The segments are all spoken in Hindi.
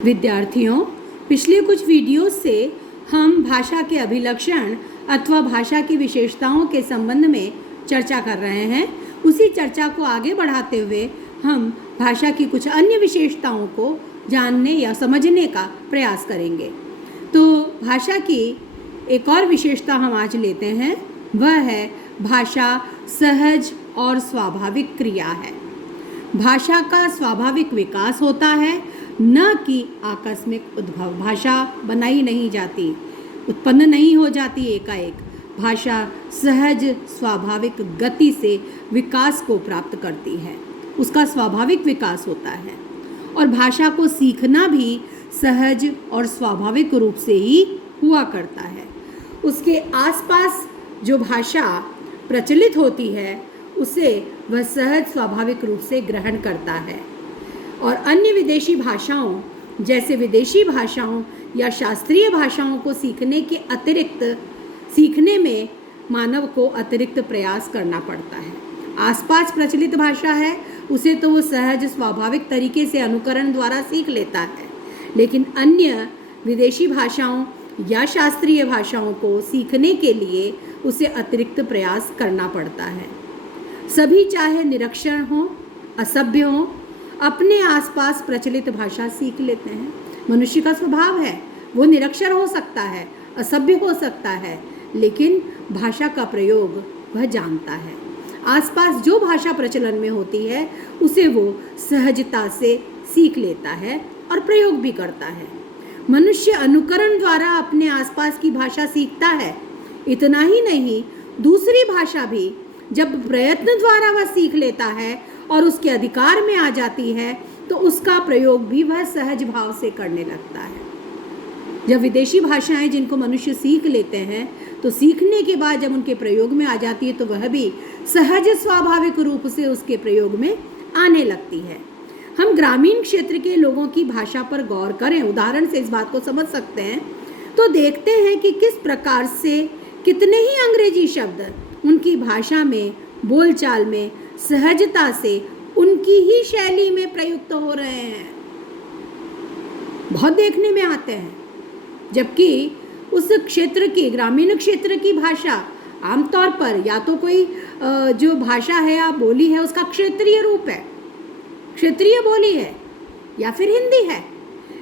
विद्यार्थियों, पिछले कुछ वीडियो से हम भाषा के अभिलक्षण अथवा भाषा की विशेषताओं के संबंध में चर्चा कर रहे हैं। उसी चर्चा को आगे बढ़ाते हुए हम भाषा की कुछ अन्य विशेषताओं को जानने या समझने का प्रयास करेंगे। तो भाषा की एक और विशेषता हम आज लेते हैं, वह है भाषा सहज और स्वाभाविक क्रिया है। भाषा का स्वाभाविक विकास होता है, न कि आकस्मिक उद्भव। भाषा बनाई नहीं जाती, उत्पन्न नहीं हो जाती एकाएक। भाषा सहज स्वाभाविक गति से विकास को प्राप्त करती है, उसका स्वाभाविक विकास होता है। और भाषा को सीखना भी सहज और स्वाभाविक रूप से ही हुआ करता है। उसके आसपास जो भाषा प्रचलित होती है उसे वह सहज स्वाभाविक रूप से ग्रहण करता है। और अन्य विदेशी भाषाओं जैसे विदेशी भाषाओं या शास्त्रीय भाषाओं को सीखने में मानव को अतिरिक्त प्रयास करना पड़ता है। आसपास प्रचलित भाषा है उसे तो वो सहज स्वाभाविक तरीके से अनुकरण द्वारा सीख लेता है, लेकिन अन्य विदेशी भाषाओं या शास्त्रीय भाषाओं को सीखने के लिए उसे अतिरिक्त प्रयास करना पड़ता है। सभी चाहे निरक्षर हों, असभ्य हों, अपने आसपास प्रचलित भाषा सीख लेते हैं। मनुष्य का स्वभाव है, वो निरक्षर हो सकता है, असभ्य हो सकता है, लेकिन भाषा का प्रयोग वह जानता है। आसपास जो भाषा प्रचलन में होती है उसे वो सहजता से सीख लेता है और प्रयोग भी करता है। मनुष्य अनुकरण द्वारा अपने आसपास की भाषा सीखता है। इतना ही नहीं, दूसरी भाषा भी जब प्रयत्न द्वारा वह सीख लेता है और उसके अधिकार में आ जाती है तो उसका प्रयोग भी वह सहज भाव से करने लगता है। जब विदेशी भाषाएं जिनको मनुष्य सीख लेते हैं तो सीखने के बाद जब उनके प्रयोग में आ जाती है तो वह भी सहज स्वाभाविक रूप से उसके प्रयोग में आने लगती है। हम ग्रामीण क्षेत्र के लोगों की भाषा पर गौर करें, उदाहरण से इस बात को समझ सकते हैं, तो देखते हैं कि किस प्रकार से कितने ही अंग्रेजी शब्द उनकी भाषा में, बोलचाल में सहजता से उनकी ही शैली में प्रयुक्त हो रहे हैं। बहुत देखने में आते हैं, जबकि उस क्षेत्र की, ग्रामीण क्षेत्र की भाषा आमतौर पर या तो कोई जो भाषा है या बोली है उसका क्षेत्रीय रूप है, क्षेत्रीय बोली है, या फिर हिंदी है,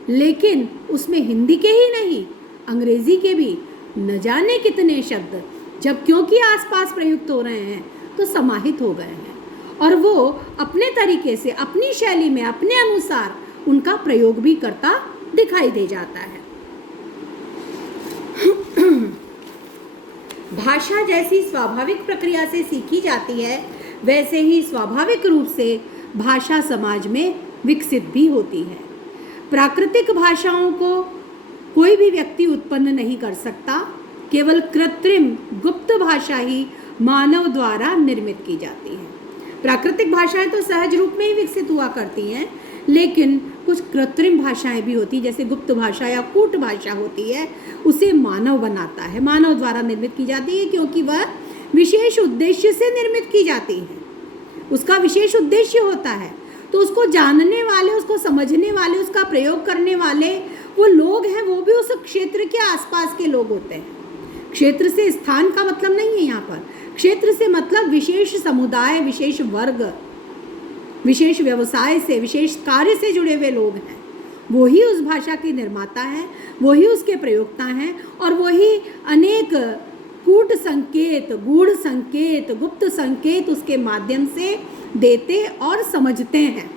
लेकिन उसमें हिंदी के ही नहीं अंग्रेजी के भी न जाने कितने शब्द जब क्योंकि आसपास प्रयुक्त हो रहे हैं तो समाहित हो गए हैं और वो अपने तरीके से, अपनी शैली में, अपने अनुसार उनका प्रयोग भी करता दिखाई दे जाता है। भाषा जैसी स्वाभाविक प्रक्रिया से सीखी जाती है, वैसे ही स्वाभाविक रूप से भाषा समाज में विकसित भी होती है। प्राकृतिक भाषाओं को कोई भी व्यक्ति उत्पन्न नहीं कर सकता, केवल कृत्रिम गुप्त भाषा ही मानव द्वारा निर्मित की जाती है। प्राकृतिक भाषाएं तो सहज रूप में ही विकसित हुआ करती हैं, लेकिन कुछ कृत्रिम भाषाएं भी होती, जैसे गुप्त भाषा या कूट भाषा होती है, उसे मानव बनाता है, मानव द्वारा निर्मित की जाती है, क्योंकि वह विशेष उद्देश्य से निर्मित की जाती है। उसका विशेष उद्देश्य होता है, तो उसको जानने वाले, उसको समझने वाले, उसका प्रयोग करने वाले वो लोग हैं, वो भी उस क्षेत्र के आसपास के लोग होते हैं। क्षेत्र से स्थान का मतलब नहीं है यहाँ पर, क्षेत्र से मतलब विशेष समुदाय, विशेष वर्ग, विशेष व्यवसाय से, विशेष कार्य से जुड़े हुए लोग हैं। वो ही उस भाषा के निर्माता हैं, वो ही उसके प्रयोक्ता हैं, और वही अनेक कूट संकेत, गूढ़ संकेत, गुप्त संकेत उसके माध्यम से देते और समझते हैं।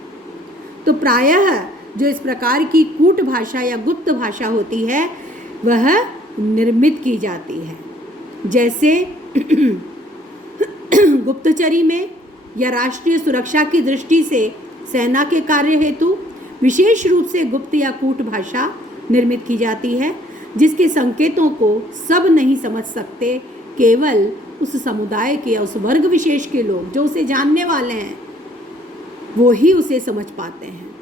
तो प्रायः जो इस प्रकार की कूट भाषा या गुप्त भाषा होती है वह निर्मित की जाती है, जैसे गुप्तचरी में या राष्ट्रीय सुरक्षा की दृष्टि से सेना के कार्य हेतु विशेष रूप से गुप्त या कूट भाषा निर्मित की जाती है, जिसके संकेतों को सब नहीं समझ सकते, केवल उस समुदाय के या उस वर्ग विशेष के लोग जो उसे जानने वाले हैं वो ही उसे समझ पाते हैं।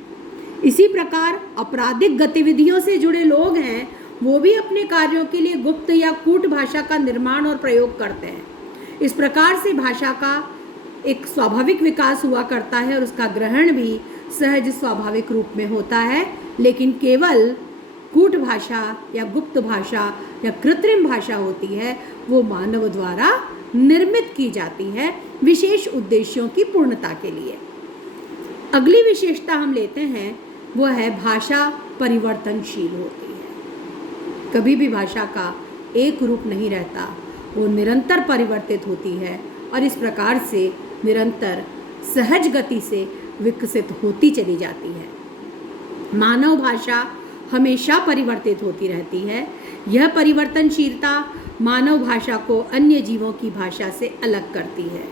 इसी प्रकार आपराधिक गतिविधियों से जुड़े लोग हैं, वो भी अपने कार्यों के लिए गुप्त या कूट भाषा का निर्माण और प्रयोग करते हैं। इस प्रकार से भाषा का एक स्वाभाविक विकास हुआ करता है और उसका ग्रहण भी सहज स्वाभाविक रूप में होता है, लेकिन केवल कूट भाषा या गुप्त भाषा या कृत्रिम भाषा होती है, वो मानव द्वारा निर्मित की जाती है विशेष उद्देश्यों की पूर्णता के लिए। अगली विशेषता हम लेते हैं, वो है भाषा परिवर्तनशील होती है। कभी भी भाषा का एक रूप नहीं रहता, वो निरंतर परिवर्तित होती है और इस प्रकार से निरंतर सहज गति से विकसित होती चली जाती है। मानव भाषा हमेशा परिवर्तित होती रहती है। यह परिवर्तनशीलता मानव भाषा को अन्य जीवों की भाषा से अलग करती है।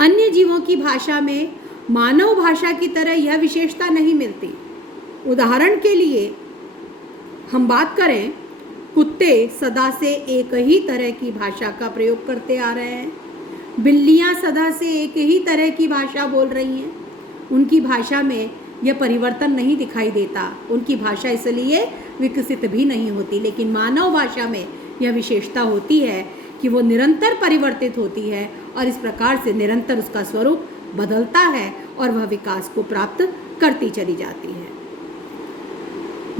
अन्य जीवों की भाषा में मानव भाषा की तरह यह विशेषता नहीं मिलती। उदाहरण के लिए हम बात करें, कुत्ते सदा से एक ही तरह की भाषा का प्रयोग करते आ रहे हैं। बिल्लियां सदा से एक ही तरह की भाषा बोल रही हैं। उनकी भाषा में यह परिवर्तन नहीं दिखाई देता, उनकी भाषा इसलिए विकसित भी नहीं होती। लेकिन मानव भाषा में यह विशेषता होती है कि वो निरंतर परिवर्तित होती है और इस प्रकार से निरंतर उसका स्वरूप बदलता है और वह विकास को प्राप्त करती चली जाती है।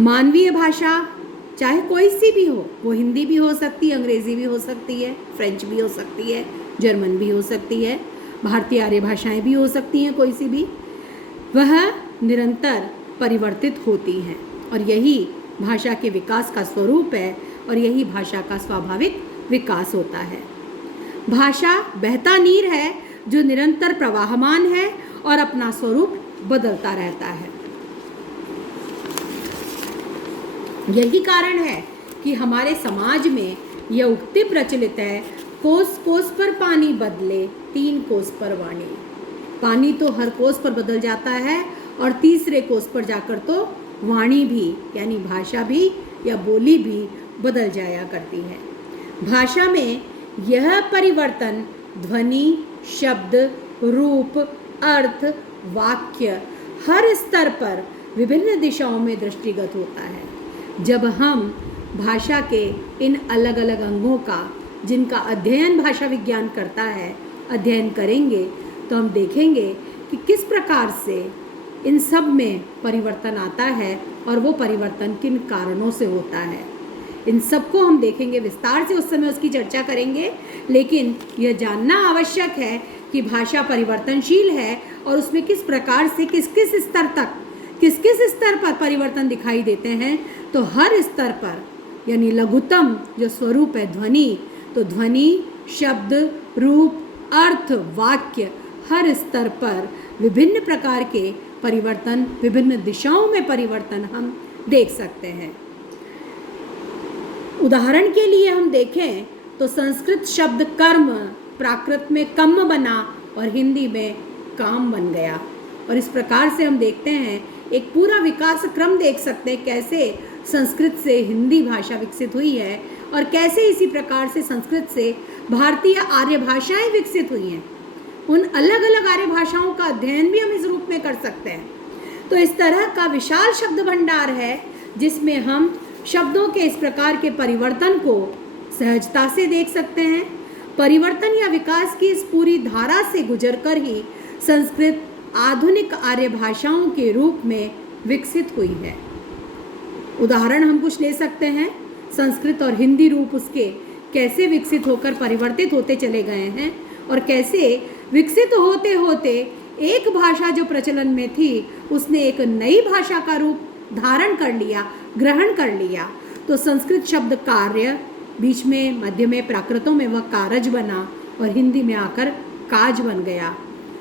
मानवीय भाषा चाहे कोई सी भी हो, वो हिंदी भी हो सकती है, अंग्रेज़ी भी हो सकती है, फ्रेंच भी हो सकती है, जर्मन भी हो सकती है, भारतीय आर्य भाषाएं भी हो सकती हैं, कोई सी भी, वह निरंतर परिवर्तित होती हैं और यही भाषा के विकास का स्वरूप है और यही भाषा का स्वाभाविक विकास होता है। भाषा बहता नीर है जो निरंतर प्रवाहमान है और अपना स्वरूप बदलता रहता है। यही कारण है कि हमारे समाज में यह उक्ति प्रचलित है, कोस कोस पर पानी बदले, 3 कोस पर वाणी। पानी तो हर कोस पर बदल जाता है और तीसरे कोस पर जाकर तो वाणी भी यानी भाषा भी या बोली भी बदल जाया करती है। भाषा में यह परिवर्तन ध्वनि, शब्द, रूप, अर्थ, वाक्य हर स्तर पर विभिन्न दिशाओं में दृष्टिगत होता है। जब हम भाषा के इन अलग अलग अंगों का, जिनका अध्ययन भाषा विज्ञान करता है, अध्ययन करेंगे तो हम देखेंगे कि किस प्रकार से इन सब में परिवर्तन आता है और वो परिवर्तन किन कारणों से होता है। इन सबको हम देखेंगे विस्तार से, उस समय उसकी चर्चा करेंगे। लेकिन यह जानना आवश्यक है कि भाषा परिवर्तनशील है और उसमें किस प्रकार से किस किस स्तर पर परिवर्तन दिखाई देते हैं। तो हर स्तर पर यानी लघुत्तम जो स्वरूप है ध्वनि, तो ध्वनि, शब्द, रूप, अर्थ, वाक्य हर स्तर पर विभिन्न प्रकार के परिवर्तन, विभिन्न दिशाओं में परिवर्तन हम देख सकते हैं। उदाहरण के लिए हम देखें तो संस्कृत शब्द कर्म प्राकृत में कम बना और हिंदी में काम बन गया। और इस प्रकार से हम देखते हैं, एक पूरा विकास क्रम देख सकते हैं, कैसे संस्कृत से हिंदी भाषा विकसित हुई है और कैसे इसी प्रकार से संस्कृत से भारतीय आर्य भाषाएं विकसित हुई हैं। उन अलग अलग आर्य भाषाओं का अध्ययन भी हम इस रूप में कर सकते हैं। तो इस तरह का विशाल शब्द भंडार है जिसमें हम शब्दों के इस प्रकार के परिवर्तन को सहजता से देख सकते हैं। परिवर्तन या विकास की इस पूरी धारा से गुजरकर ही संस्कृत आधुनिक आर्य भाषाओं के रूप में विकसित हुई है। उदाहरण हम कुछ ले सकते हैं, संस्कृत और हिंदी रूप उसके कैसे विकसित होकर परिवर्तित होते चले गए हैं और कैसे विकसित होते होते एक भाषा जो प्रचलन में थी उसने एक नई भाषा का रूप धारण कर लिया, ग्रहण कर लिया। तो संस्कृत शब्द कार्य, बीच में मध्य में प्राकृतों में वह कारज बना और हिंदी में आकर काज बन गया।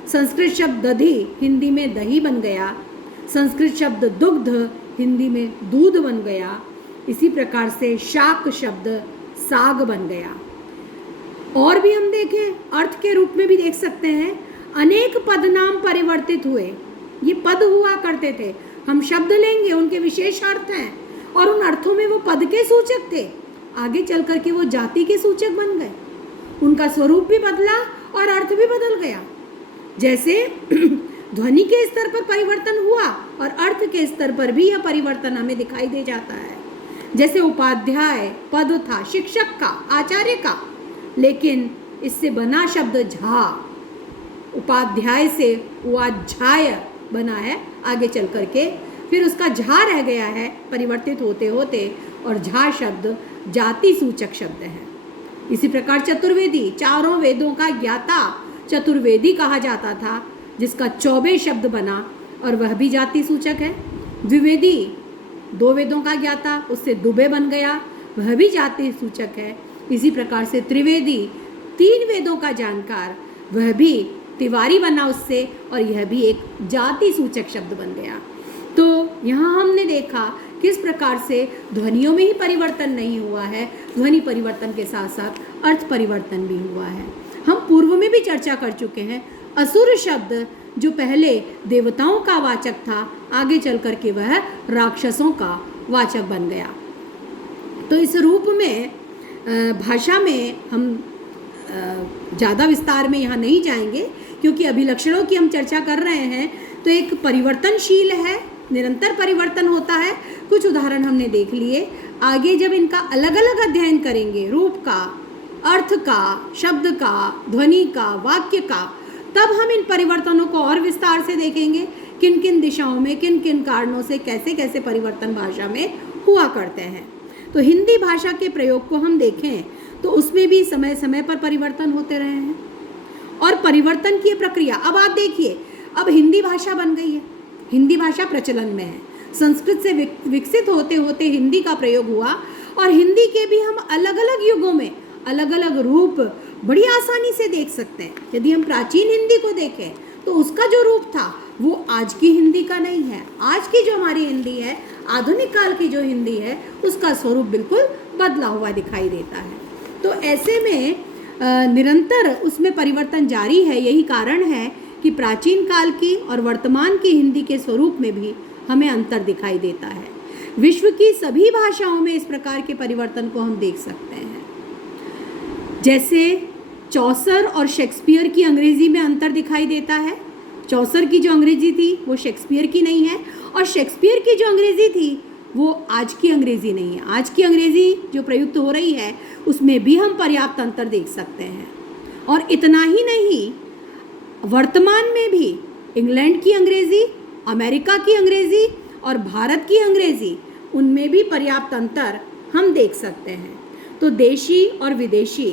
संस्कृत शब्द दधि हिंदी में दही बन गया। संस्कृत शब्द दुग्ध हिंदी में दूध बन गया। इसी प्रकार से शाक शब्द साग बन गया। और भी हम देखें, अर्थ के रूप में भी देख सकते हैं, अनेक पद नाम परिवर्तित हुए। ये पद हुआ करते थे, हम शब्द लेंगे, उनके विशेष अर्थ हैं और उन अर्थों में वो पद के सूचक थे। आगे चल कर के वो जाति के सूचक बन गए, उनका स्वरूप भी बदला और अर्थ भी बदल गया। जैसे ध्वनि के स्तर पर परिवर्तन हुआ और अर्थ के स्तर पर भी यह परिवर्तन हमें दिखाई दे जाता है। जैसे उपाध्याय पद था शिक्षक का, आचार्य का, लेकिन इससे बना शब्द झा, उपाध्याय से उपाध्याय बना है, आगे चल करके फिर उसका झा रह गया है परिवर्तित होते होते, और झा शब्द जाति सूचक शब्द है। इसी प्रकार चतुर्वेदी, चारों वेदों का ज्ञाता चतुर्वेदी कहा जाता था, जिसका 24 शब्द बना और वह भी जाति सूचक है। द्विवेदी, 2 वेदों का ज्ञाता, उससे दुबे बन गया, वह भी जाति सूचक है। इसी प्रकार से त्रिवेदी, 3 वेदों का जानकार, वह भी तिवारी बना उससे, और यह भी एक जाति सूचक शब्द बन गया। तो यहाँ हमने देखा किस प्रकार से ध्वनियों में ही परिवर्तन नहीं हुआ है, ध्वनि परिवर्तन के साथ साथ अर्थ परिवर्तन भी हुआ है। हम पूर्व में भी चर्चा कर चुके हैं, असुर शब्द जो पहले देवताओं का वाचक था, आगे चल कर के वह राक्षसों का वाचक बन गया। तो इस रूप में भाषा में हम ज़्यादा विस्तार में यहाँ नहीं जाएंगे, क्योंकि अभिलक्षणों की हम चर्चा कर रहे हैं। तो एक परिवर्तनशील है, निरंतर परिवर्तन होता है। कुछ उदाहरण हमने देख लिए। आगे जब इनका अलग अलग अध्ययन करेंगे, रूप का, अर्थ का, शब्द का, ध्वनि का, वाक्य का, तब हम इन परिवर्तनों को और विस्तार से देखेंगे, किन किन दिशाओं में, किन किन कारणों से कैसे कैसे परिवर्तन भाषा में हुआ करते हैं। तो हिंदी भाषा के प्रयोग को हम देखें तो उसमें भी समय समय पर परिवर्तन होते रहे हैं। और परिवर्तन की प्रक्रिया, अब आप देखिए, अब हिंदी भाषा बन गई है, हिंदी भाषा प्रचलन में है। संस्कृत से विकसित होते होते हिंदी का प्रयोग हुआ, और हिंदी के भी हम अलग अलग युगों में अलग अलग रूप बड़ी आसानी से देख सकते हैं। यदि हम प्राचीन हिंदी को देखें तो उसका जो रूप था वो आज की हिंदी का नहीं है। आज की जो हमारी हिंदी है, आधुनिक काल की जो हिंदी है, उसका स्वरूप बिल्कुल बदला हुआ दिखाई देता है। तो ऐसे में निरंतर उसमें परिवर्तन जारी है। यही कारण है कि प्राचीन काल की और वर्तमान की हिंदी के स्वरूप में भी हमें अंतर दिखाई देता है। विश्व की सभी भाषाओं में इस प्रकार के परिवर्तन को हम देख सकते हैं। जैसे चौसर और शेक्सपियर की अंग्रेजी में अंतर दिखाई देता है। चौसर की जो अंग्रेजी थी वो शेक्सपियर की नहीं है, और शेक्सपियर की जो अंग्रेजी थी वो आज की अंग्रेजी नहीं है। आज की अंग्रेजी जो प्रयुक्त हो रही है उसमें भी हम पर्याप्त अंतर देख सकते हैं। और इतना ही नहीं, वर्तमान में भी इंग्लैंड की अंग्रेजी, अमेरिका की अंग्रेजी और भारत की अंग्रेजी, उनमें भी पर्याप्त अंतर हम देख सकते हैं। तो देशी और विदेशी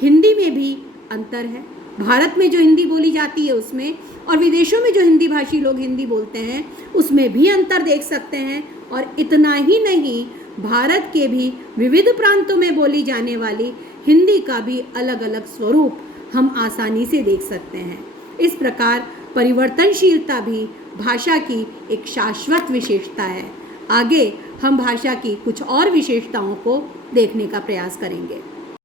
हिंदी में भी अंतर है। भारत में जो हिंदी बोली जाती है उसमें, और विदेशों में जो हिंदी भाषी लोग हिंदी बोलते हैं उसमें भी अंतर देख सकते हैं। और इतना ही नहीं, भारत के भी विविध प्रांतों में बोली जाने वाली हिंदी का भी अलग अलग स्वरूप हम आसानी से देख सकते हैं। इस प्रकार परिवर्तनशीलता भी भाषा की एक शाश्वत विशेषता है। आगे हम भाषा की कुछ और विशेषताओं को देखने का प्रयास करेंगे।